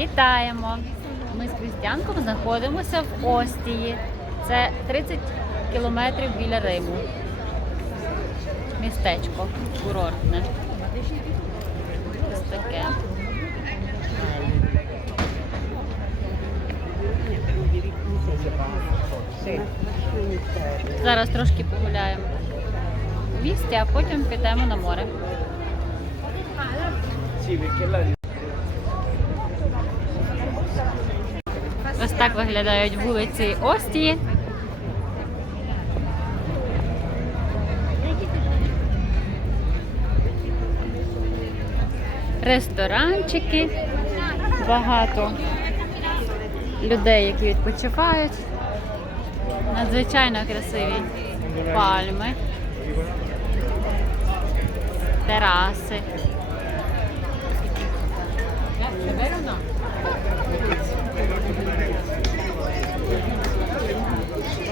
Вітаємо! Ми з Крістянком знаходимося в Остії. Це 30 кілометрів біля Риму. Містечко курортне. Ось таке. Зараз трошки погуляємо в місті, а потім підемо на море. Ось так виглядають вулиці Остії. Ресторанчики, багато людей, які відпочивають. Надзвичайно красиві пальми, тераси.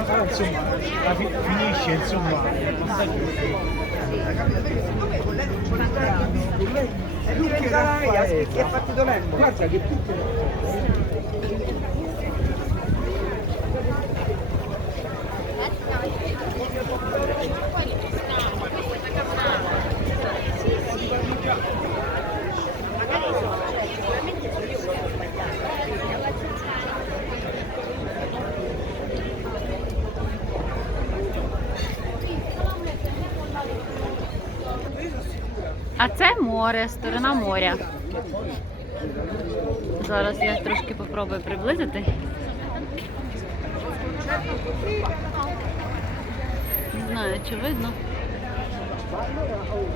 Insomma, finisce insomma il passaggio. È partito lento, guarda che tutto. А це море, сторона моря. Зараз я трошки попробую приблизити. Не знаю, чи видно.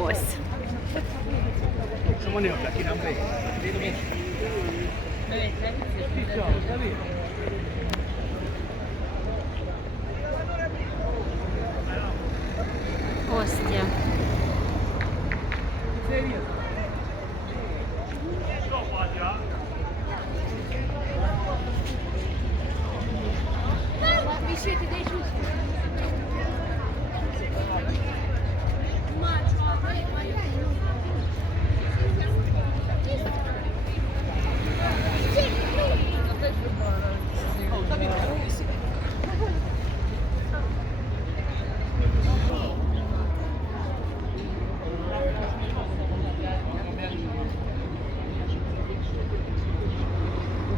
Ось. Остія.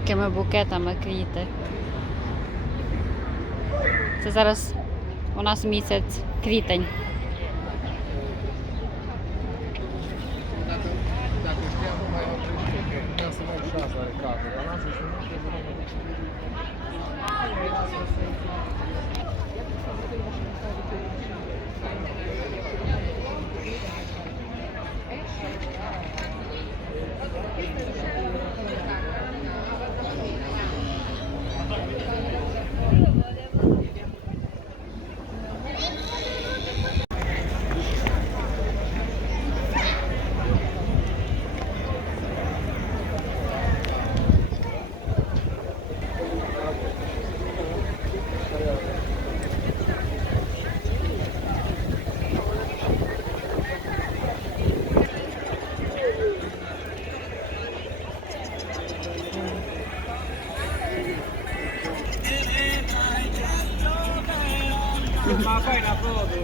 Такими букетами квіти. Це зараз у нас місяць квітень. Ma fai una foto?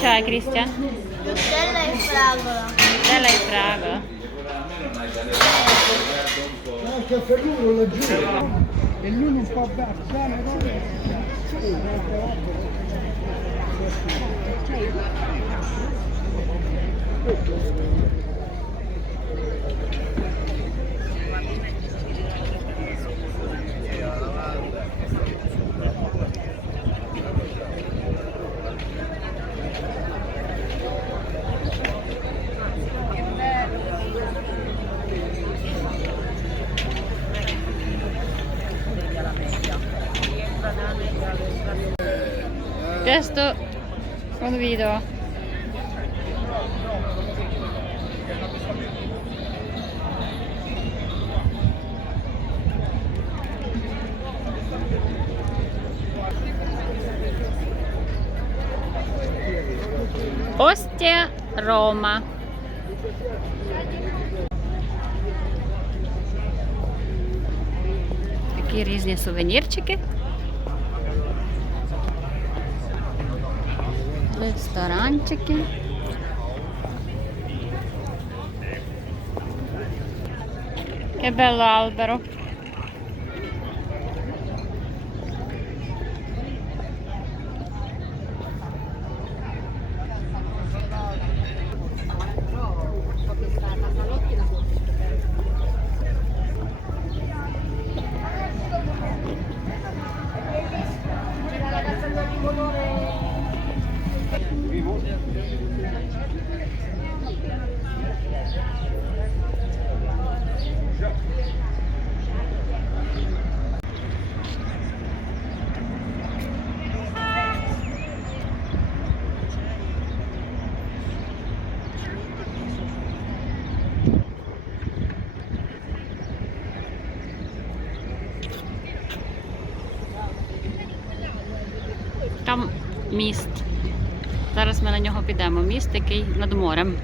Ciao Cristian. Nutella e fragola. Nutella e fragola. Anche a Ferruro laggiù. E lui non può abbassare, no? Testo un video. Ostia Roma. Такі різні сувенірчики. Ресторанчики. Che bello albero. Там міст. Зараз ми на нього підемо. Міст, який над морем.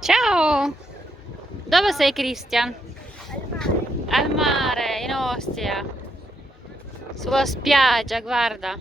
Ciao! Dove sei, Christian? Al mare, in Ostia. Sulla spiaggia, guarda.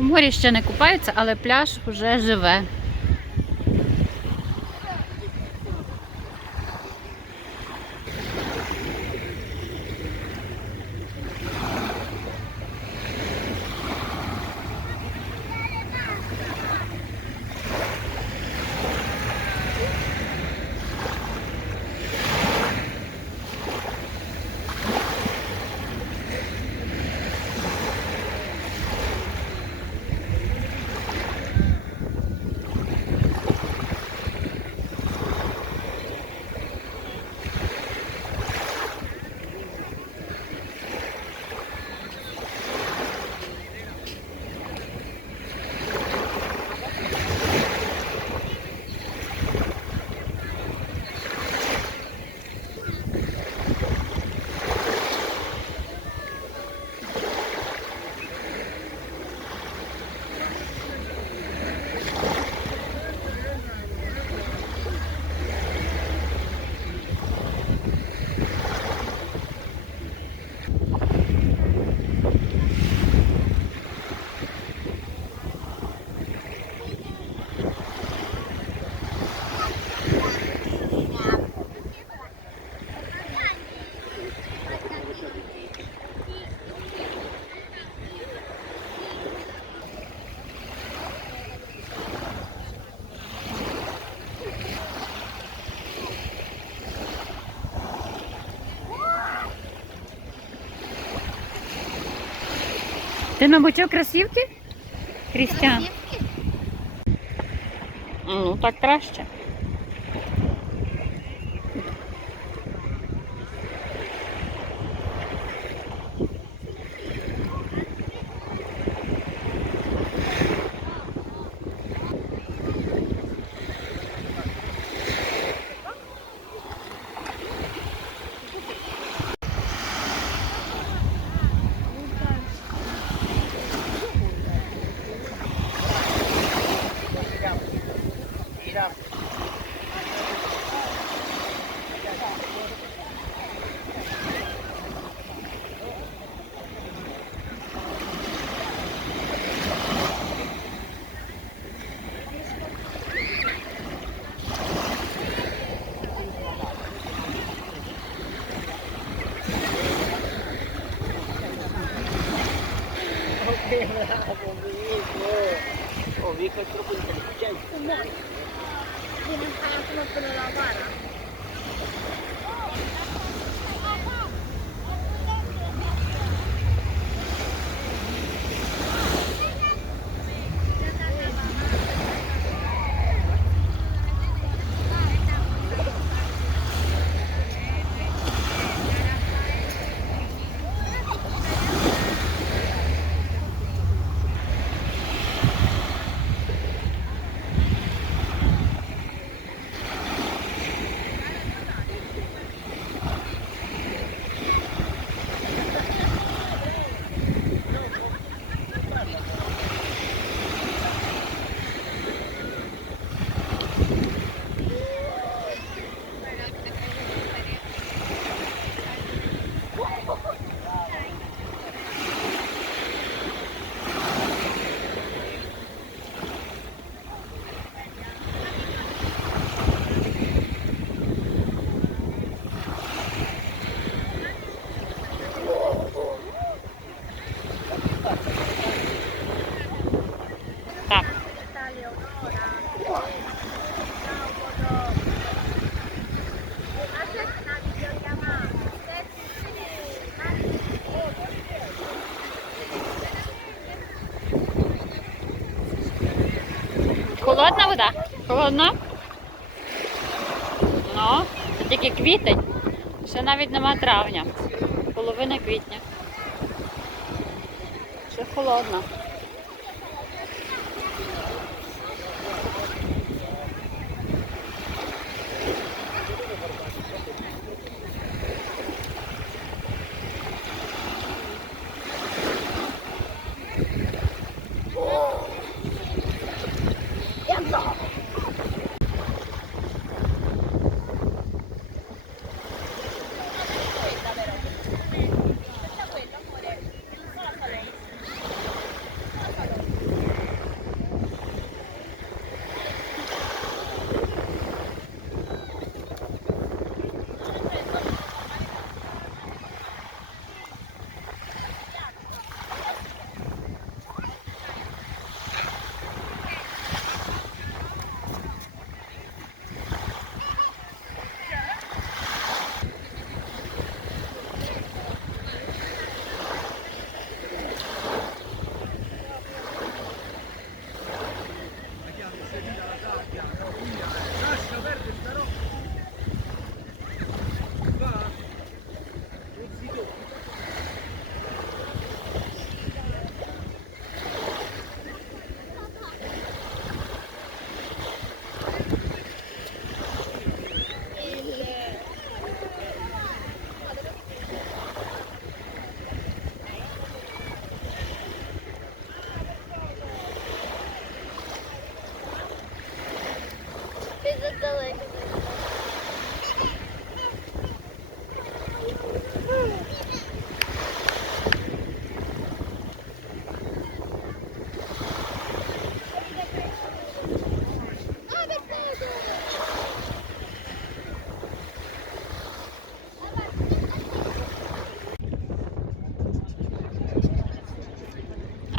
У морі ще не купаються, але пляж вже живе. Ти на бочок кросівки? Крістян? Ну, так краще. mica è troppo intelligente. Diventano come la vara. Tak. Холодна вода? Холодна? Ну, це тільки квітень. Ще навіть нема травня. Половина квітня. Ще холодно.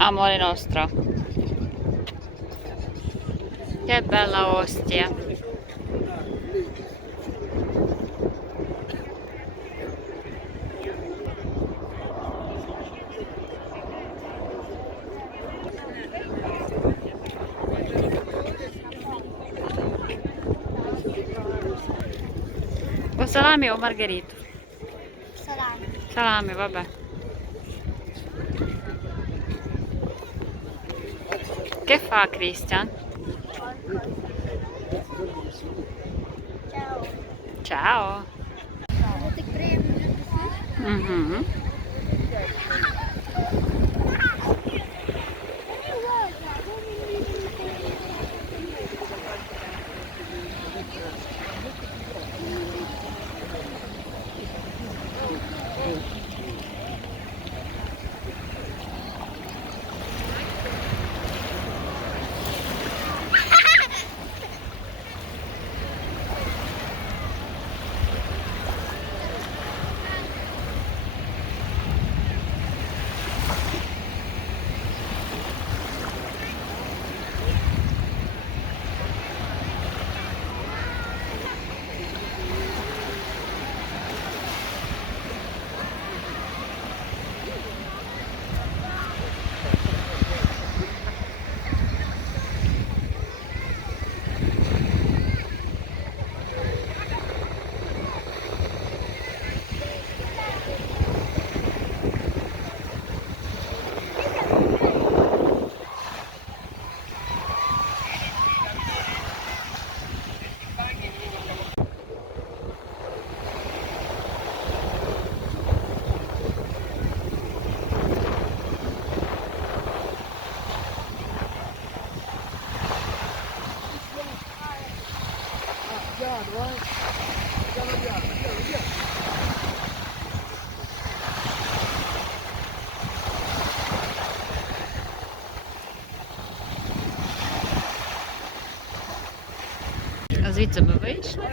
Amore nostro. Che bella Ostia. O salami o margherita? Salami. Salami, vabbè. Che fa Christian? Ciao. Ciao. Volete prendere? Mhm. А звідси ми вийшли.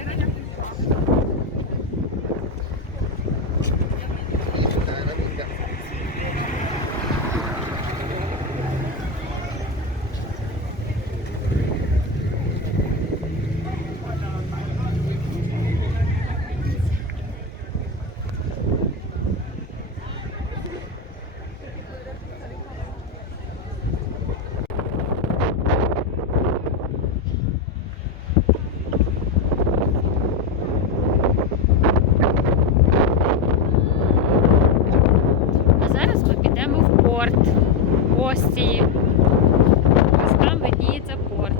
А зараз ми підемо в порт Остії. Ось там видніється порт.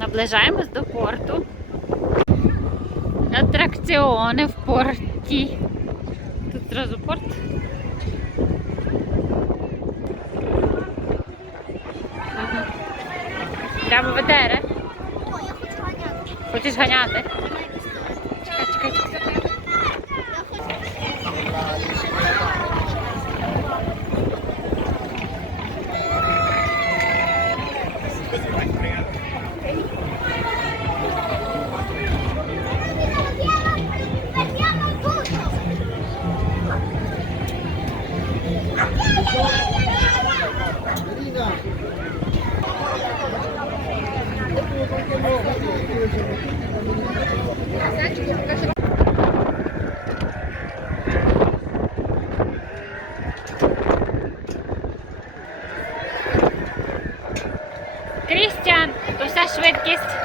Наближаємось до порту. Атракціони в порті. Тут зразу порт. Ага. Прямо ведере. О, я хочу ганяти. Хочеш ганяти? Чекай, чекай. Я Marina. Крістіан, то вся швидкість.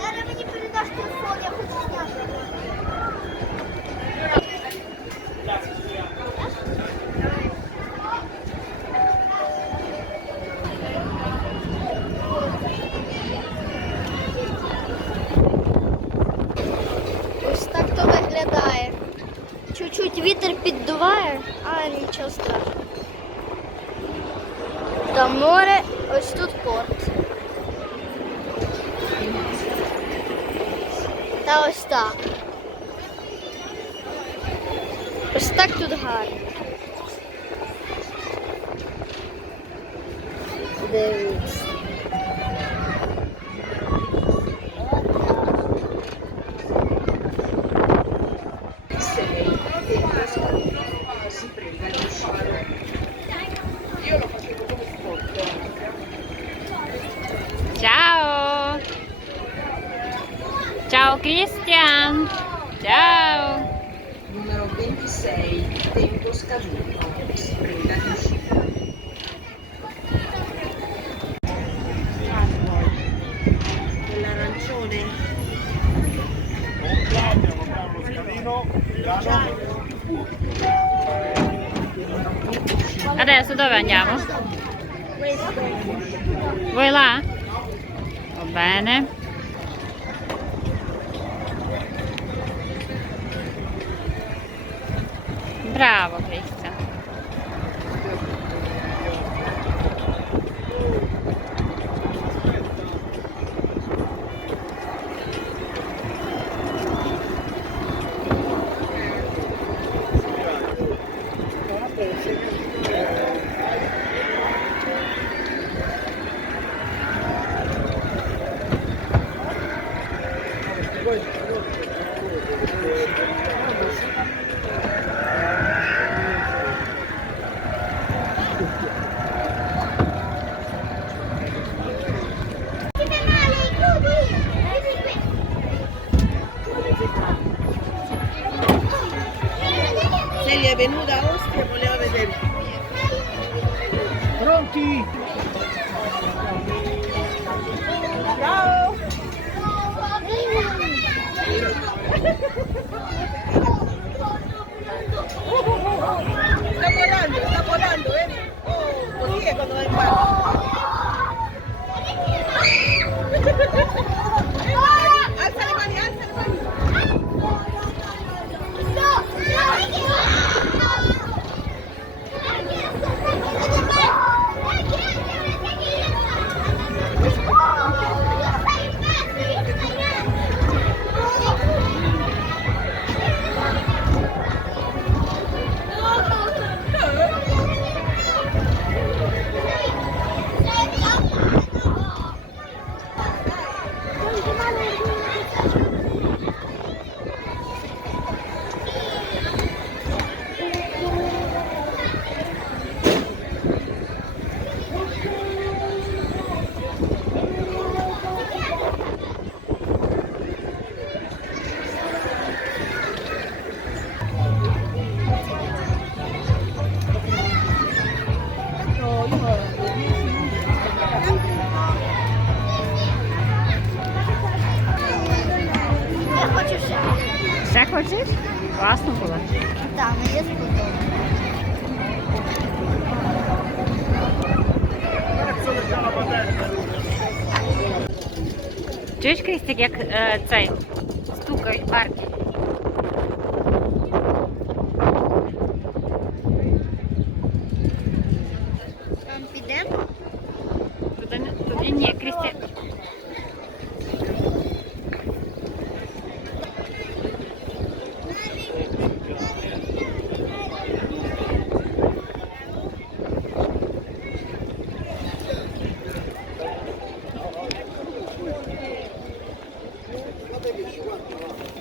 Зараз мені передаш телефон, я хочу зняти. Ось так то виглядає. Чуть-чуть вітер піддуває, а нічого страшного. Там море, ось тут порт. Та ось так. Ось так тут гарно. Дивіться. Cristian! Ciao! Numero 26, tempo scaduto. Si prega di uscire. Quell'arancione. Compriamo lo scalino, piano. Adesso dove andiamo? Vuoi là? Va bene. Bravo Cristian. Celia è venuta a Ostia e voleva vedere. Pronti? Ciao! Sta volando, vedi? Oh, così è quando va in mare. Alza le mani, alza le mani. Я хочу ще. Ще хочеш? Класно було. Так, мені сподобалось. Чуєш, Крістік, як цей стукають арки? Там підемо? Туди ні, Крістік.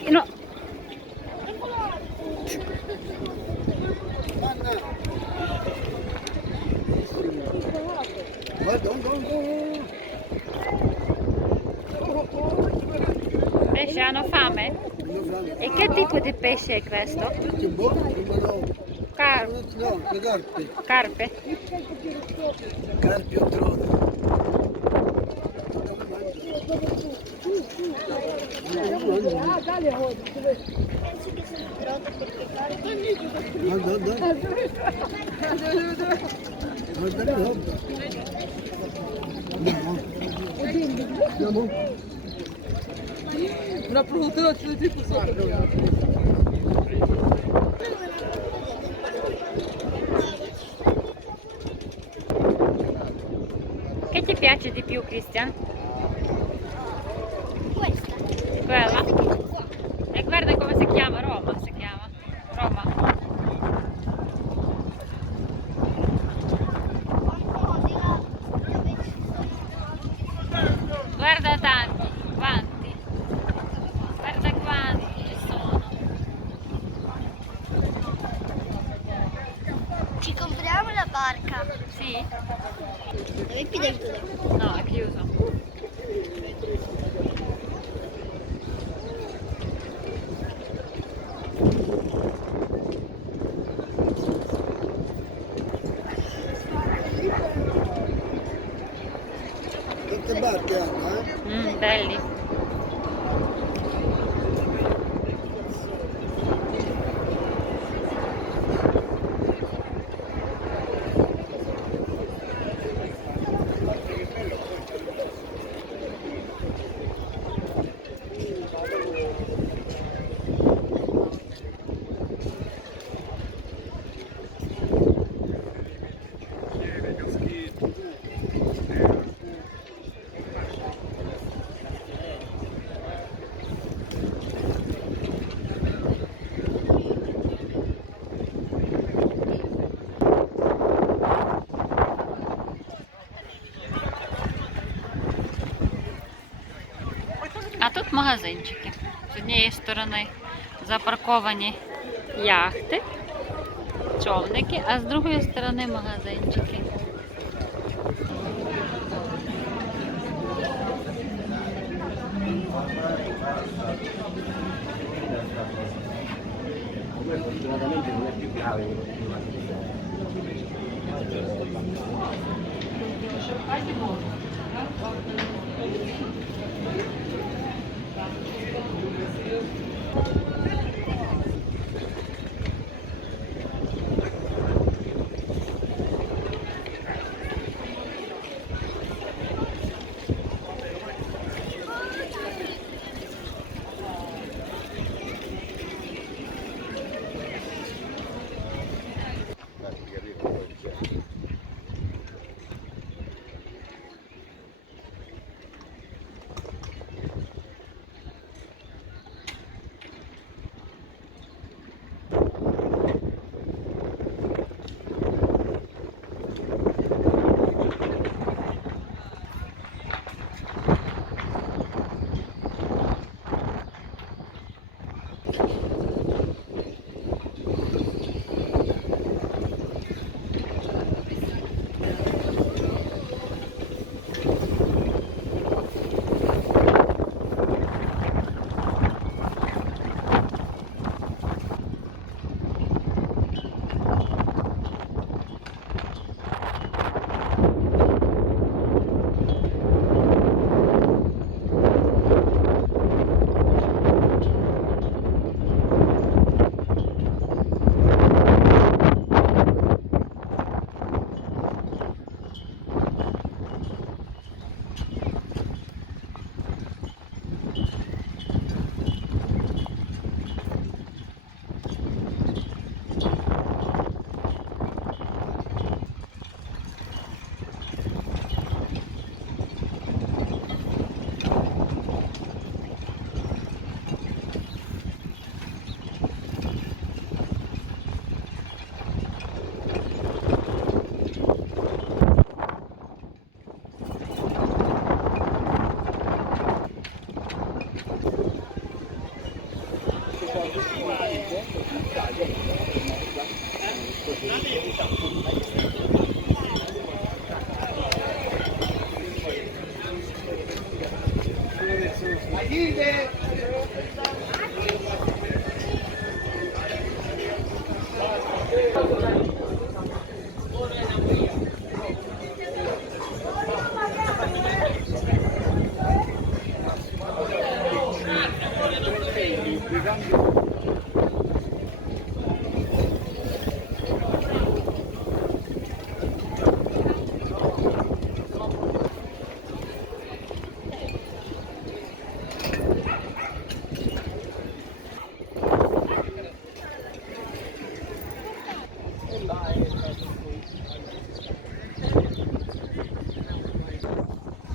No. Guarda. Pesce hanno fame? E che tipo di pesce è questo? Car- No, le carpe. carpe? Carpi o trone. Penso che sono pronta perché Guarda. Guarda che roba. Andiamo. Una produzione tipo sopra. Che ti piace di più, Cristian? questa. Quella? E guarda come si chiama, Roma si chiama. Roma. Guarda tanti, quanti. Guarda quanti ci sono. Ci compriamo la barca. Sì? Dove più dentro? No, è chiuso. тут магазинчики. З однієї сторони запарковані яхти, човники, а з другої сторони магазинчики.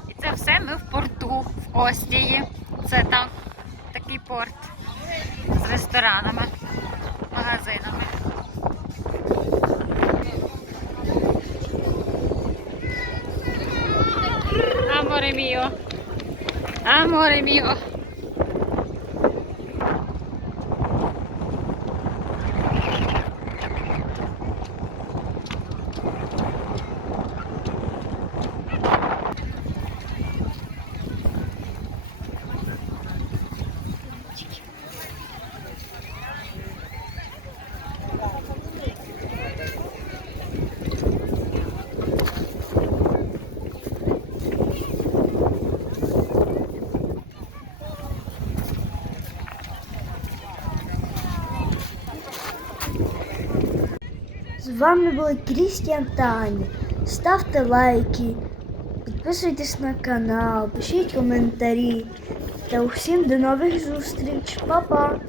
І це все ми в порту, в Остії. Це там такий порт з ресторанами, магазинами. Аморе міо! Аморе міо! З вами були Крістіан та Аня. Ставте лайки, підписуйтесь на канал, пишіть коментарі. Та усім до нових зустріч. Па-па!